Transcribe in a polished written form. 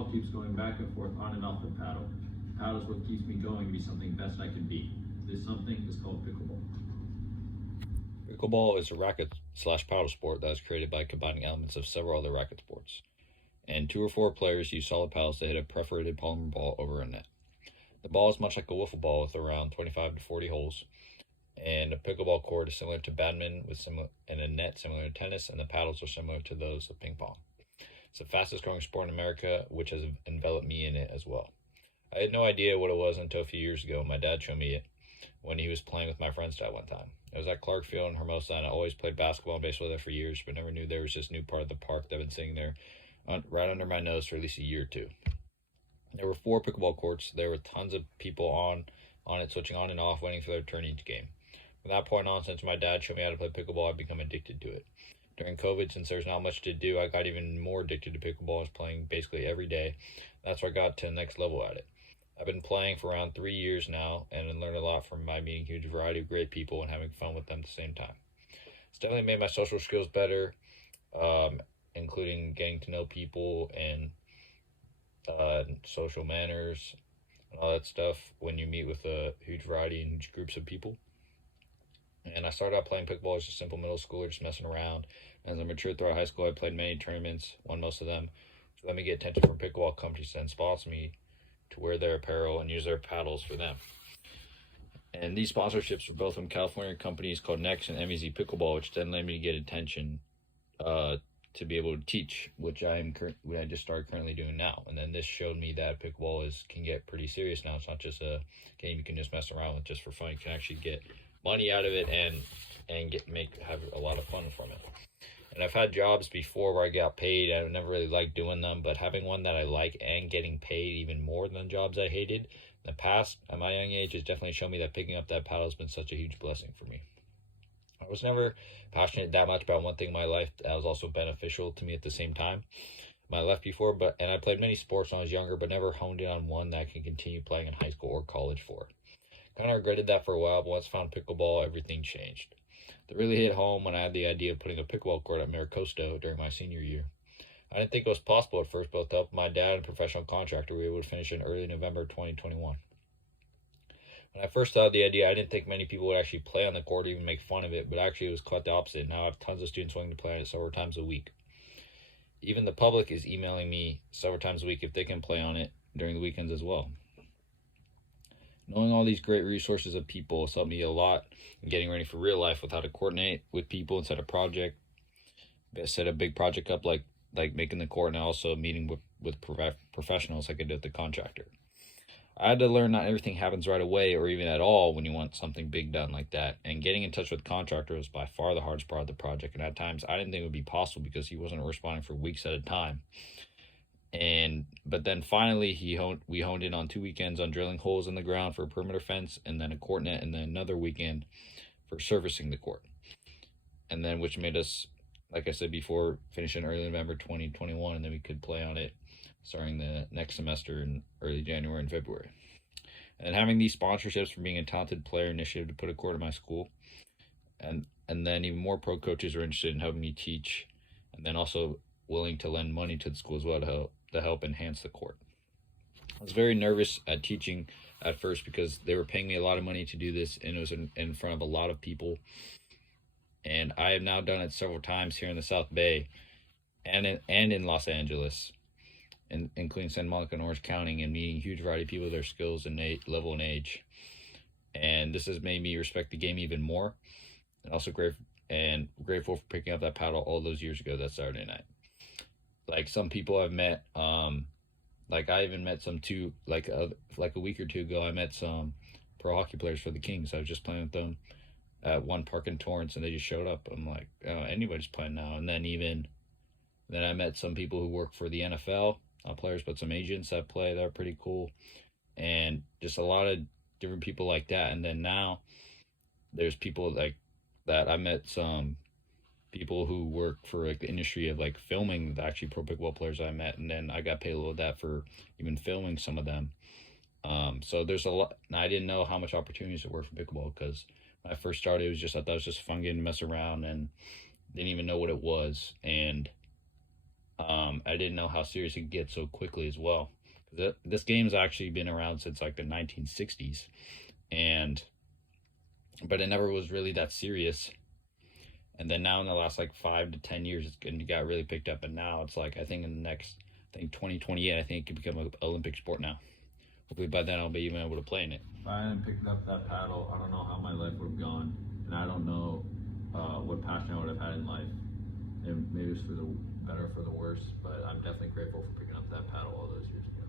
ball keeps going back and forth on and off the paddle. The paddle is what keeps me going to be something best I can be. This something is called pickleball. Pickleball is a racket slash paddle sport that is created by combining elements of several other racket sports. And 2 or 4 players use solid paddles to hit a perforated polymer ball over a net. The ball is much like a wiffle ball with around 25 to 40 holes, and a pickleball court is similar to badminton and a net similar to tennis, and the paddles are similar to those of ping pong. It's the fastest growing sport in America, which has enveloped me in it as well. I had no idea what it was until a few years ago. My dad showed me it when he was playing with my friend's dad one time. It was at Clark Field in Hermosa, and I always played basketball and baseball there for years, but never knew there was this new part of the park that had been sitting there right under my nose for at least a year or two. There were 4 pickleball courts. There were tons of people on it, switching on and off, waiting for their turn each game. From that point on, since my dad showed me how to play pickleball, I've become addicted to it. During COVID, since there's not much to do, I got even more addicted to pickleball. I was playing basically every day. That's where I got to the next level at it. I've been playing for around 3 years now and learned a lot from by meeting a huge variety of great people and having fun with them at the same time. It's definitely made my social skills better, including getting to know people and social manners and all that stuff when you meet with a huge variety and huge groups of people. And I started out playing pickleball as a simple middle schooler, just messing around. As I matured throughout high school, I played many tournaments, won most of them, which let me get attention from pickleball companies and sponsor me to wear their apparel and use their paddles for them. And these sponsorships were both from California companies called Next and MEZ Pickleball, which then led me to get attention to be able to teach, which I just started currently doing now. And then this showed me that pickleball can get pretty serious now. It's not just a game you can just mess around with just for fun. You can actually get money out of it and have a lot of fun from it. And I've had jobs before where I got paid. I never really liked doing them, but having one that I like and getting paid even more than jobs I hated in the past at my young age has definitely shown me that picking up that paddle has been such a huge blessing for me. I was never passionate that much about one thing in my life that was also beneficial to me at the same time. My life before, and I played many sports when I was younger, but never honed in on one that I can continue playing in high school or college for. Kind of regretted that for a while, but once I found pickleball, everything changed. That really hit home when I had the idea of putting a pickleball court at Maricosta during my senior year. I didn't think it was possible at first, but with the help of my dad and professional contractor, we were able to finish in early November 2021. When I first thought of the idea, I didn't think many people would actually play on the court or even make fun of it, but actually it was quite the opposite. Now I have tons of students wanting to play on it several times a week. Even the public is emailing me several times a week if they can play on it during the weekends as well. Knowing all these great resources of people has helped me a lot in getting ready for real life with how to coordinate with people and set a big project up like making the court, and also meeting with professionals like I did with the contractor. I had to learn not everything happens right away or even at all when you want something big done like that. And getting in touch with the contractor was by far the hardest part of the project. And at times I didn't think it would be possible because he wasn't responding for weeks at a time. But then finally we honed in on 2 weekends on drilling holes in the ground for a perimeter fence, and then a court net, and then another weekend for servicing the court. And then which made us, like I said before, finish in early November 2021, and then we could play on it starting the next semester in early January and February. And having these sponsorships from being a talented player initiative to put a court at my school, and then even more pro coaches are interested in helping me teach, and then also willing to lend money to the school as well to help enhance the court. I was very nervous at teaching at first because they were paying me a lot of money to do this, and it was in front of a lot of people. And I have now done it several times here in the South Bay and in Los Angeles, including Santa Monica and Orange County, and meeting a huge variety of people, their skills and level and age. And this has made me respect the game even more, and also grateful for picking up that paddle all those years ago that Saturday night. Like some people I've met, like I even met some like a week or two ago, I met some pro hockey players for the Kings. I was just playing with them at one park in Torrance, and they just showed up. I'm like, oh, anybody's playing now. And then I met some people who work for the NFL, not players, but some agents that play. They're pretty cool. And just a lot of different people like that. And then now there's people like that. I met some people who work for like the industry of like filming the actually pro pickleball players I met, and then I got paid a little of that for even filming some of them. So there's a lot. I didn't know how much opportunities there were for pickleball, because when I first started, I thought it was just a fun game to mess around, and didn't even know what it was. And I didn't know how serious it could get so quickly as well. This game's actually been around since like the 1960s, and but it never was really that serious. And then now in the last like 5 to 10 years, it got really picked up. And now it's like, I think in the next, I think 2028, I think it could become an Olympic sport now. Hopefully by then I'll be even able to play in it. If I hadn't picked up that paddle, I don't know how my life would have gone, and I don't know what passion I would have had in life. And maybe it's for the better or for the worse, but I'm definitely grateful for picking up that paddle all those years ago.